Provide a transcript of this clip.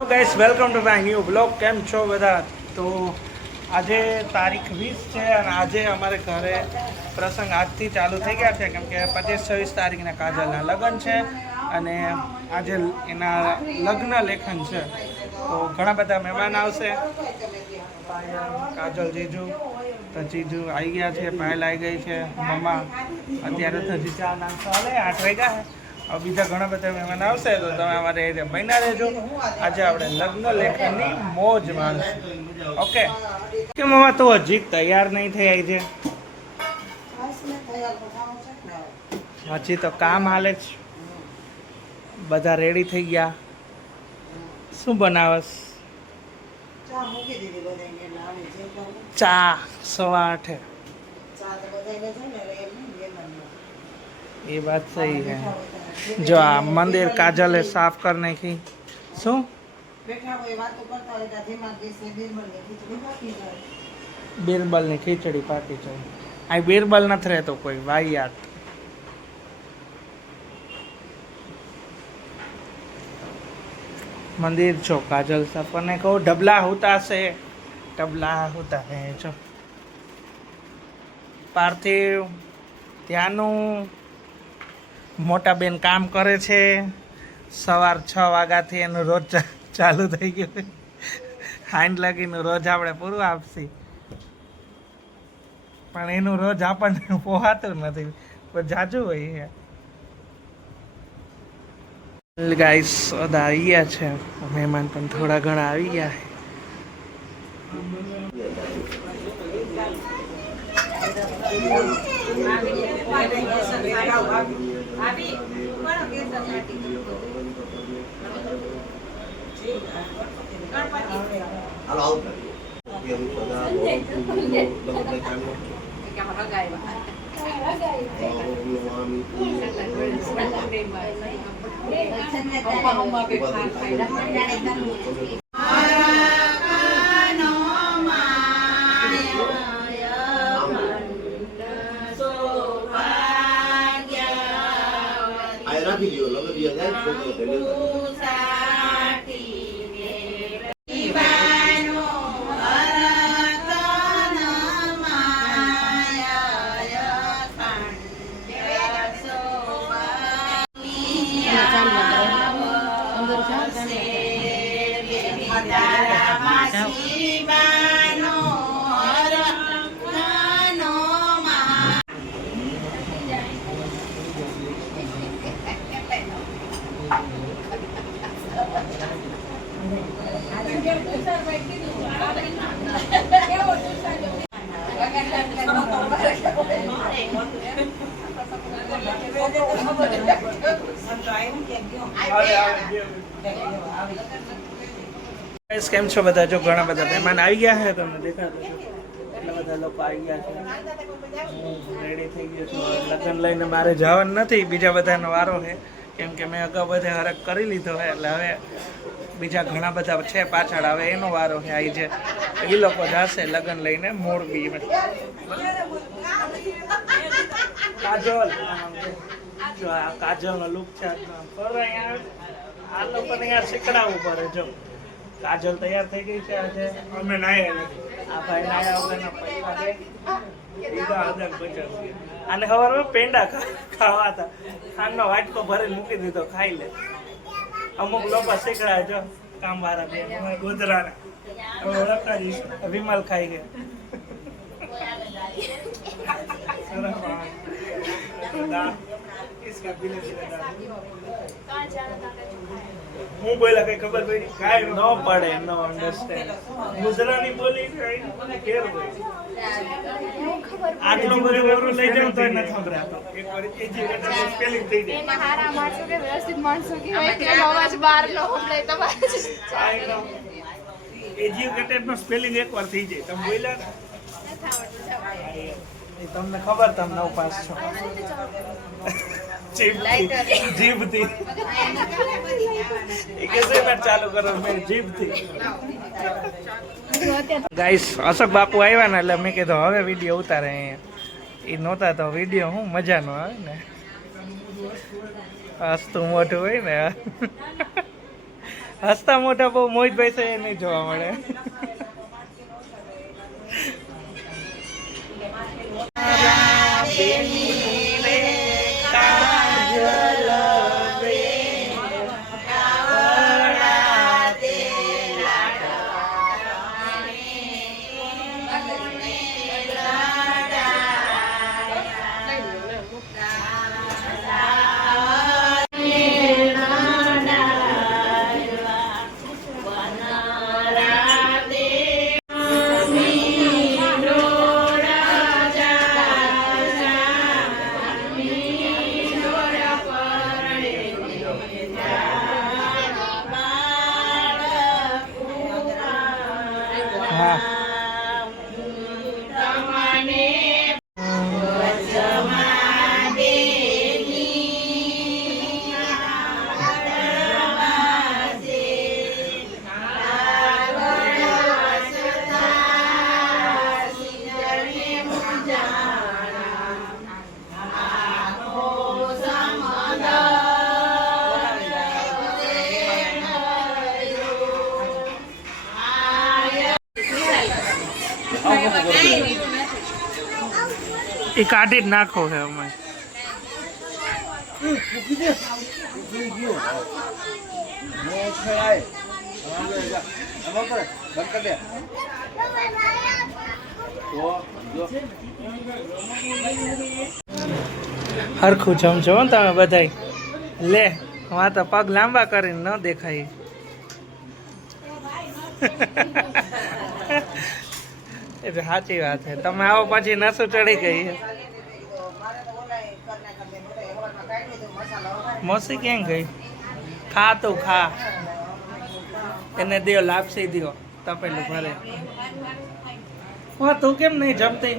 Guys welcome to my new blog. કેમ છો બધા? તો આજે તારીખ 20 છે અને આજે અમારે ઘરે પ્રસંગ આજથી ચાલુ થઈ ગયા છે, કેમ કે 25-26 તારીખના કાજલના લગ્ન છે અને આજે એના લગ્ન લેખન છે. તો ઘણા બધા મહેમાન આવશે. કાજલ જીજુ તો જીજુ આવી ગયા છે, પાયલ આવી ગઈ છે, મમ્મા અત્યારે તો હજી ચા નાસ્તો હાલે 8 વાગ્યા છે. બીજા ઘણા બધા મહેમાન આવશે તો તમે અમારે બન્યા રહેજો. આજે આપણે લગ્ન લેખનની મોજ માણશું. ઓકે કે મમ્મા તો હજી તૈયાર નહીં થઈ આવી છે? હજી તો કામ હાલે જ. બધા રેડી થઈ ગયા. શું બનાવસ? ચા 8:15. એ बात सही है. जो आ मंदिर काजल साफ कर नाखी. શું બીરબલ ની ખીચડી પાકી છે. આ બીરબલ નથી રહેતો કોઈ વાહિયાત. મંદિર છો કાજલ સાફ કરને કહો. ઢબલા હોતા છે, ઢબલા હોતા હે. જો પાર્થિવ ત્યાંનું મોટા બેન કામ કરે છે. સવાર 6 વાગ્યાથી એનું રોજ ચાલુ થઈ ગયું. હાંડ લાગીનું રોજ આપણે પૂરું આપશે, પણ એનું રોજ આપણને પોહાતું નથી. પણ જાજુ હોય. ગાઈસ બધા આવી ગયા છે, મહેમાન પણ થોડા ઘણા આવી ગયા છે. કેમ છો બધા? જો ઘણા બધા મહેમાન આવી ગયા છે, તમને દેખાતો છે. એટલા બધા લોકો આવી ગયા છે. હું રેડી થઈ ગયો છું. લગ્ન લઈને મારે જવાનું નથી, બીજા બધાનો વારો છે, કેમ કે મેં અગાઉ બધે હરક કરી લીધો છે. એટલે હવે બીજા ઘણા બધા છે પાછળ, હવે એનો વારો છે. આવી છે એ લોકો જશે લગ્ન લઈને મોરબી. કાજલ જો આ કાજલનો લુક છે. આ લોકોને યાર શીખડાવવું પડે. જો કાજલ તૈયાર થઈ ગઈ છે. આજે અમે નાયા નથી. આ ભાઈ નાયા વગરના પૈસા દે દીધા 1050. અને સવારમાં પેંડા ખાવા હતા. ખાંડનો વાટકો ભરીને મૂકી દીધો, ખાઈ લે. અમુક લોકો શીખડાય. જો કામ વાળા બે ગોધરાના હવે ઓળખતા જઈશ. વિમલ ખાઈ ગયા. હું બોલા કઈ ખબર પડી? કાઈ ન પડે. નો અન્ડરસ્ટેન્ડ. ગુજરાતી બોલી કેર હોય. આટલું બધું ઓરું લઈ જાવ તો ન ખબરાતો. એક વાર એજ્યુકેટેડ સ્પેલિંગ થઈ જાય. એમાં હારા માણસો કે વ્યવસ્થિત માણસો કે હોય કે અવાજ બહાર નો સંભળાય તમારે. એજ્યુકેટેડ નો સ્પેલિંગ એકવાર થઈ જાય. તમે બોલ્યા ને તમને ખબર, તમે 9 પાસ છો. જીભથી ચાલુ કરો. મેં જીભથી. ગાઈસ અશોક બાપુ આવ્યા ને એટલે મેં કીધું હવે વિડીયો ઉતારે. એ નહોતા તો વિડીયો હું મજા નો આવે ને. હસતું મોઢું હોય ને હસતા મોટા બહુ મોહિતભાઈ છે એ નહીં જોવા મળે. હા એ કાઢી જ નાખો છે અમે. હરખું જમજો હો તમે બધાય. લે વા તો પગ લાંબા કરીને ન દેખાય. એટલે સાચી વાત છે. તમે આવો પછી નસો ચડી ગઈ. મોસી ક્યાં ગઈ? ખા તું ખા. એને દો લાપસી દો તપેલું ભરે. તું કેમ નહીં જમતી?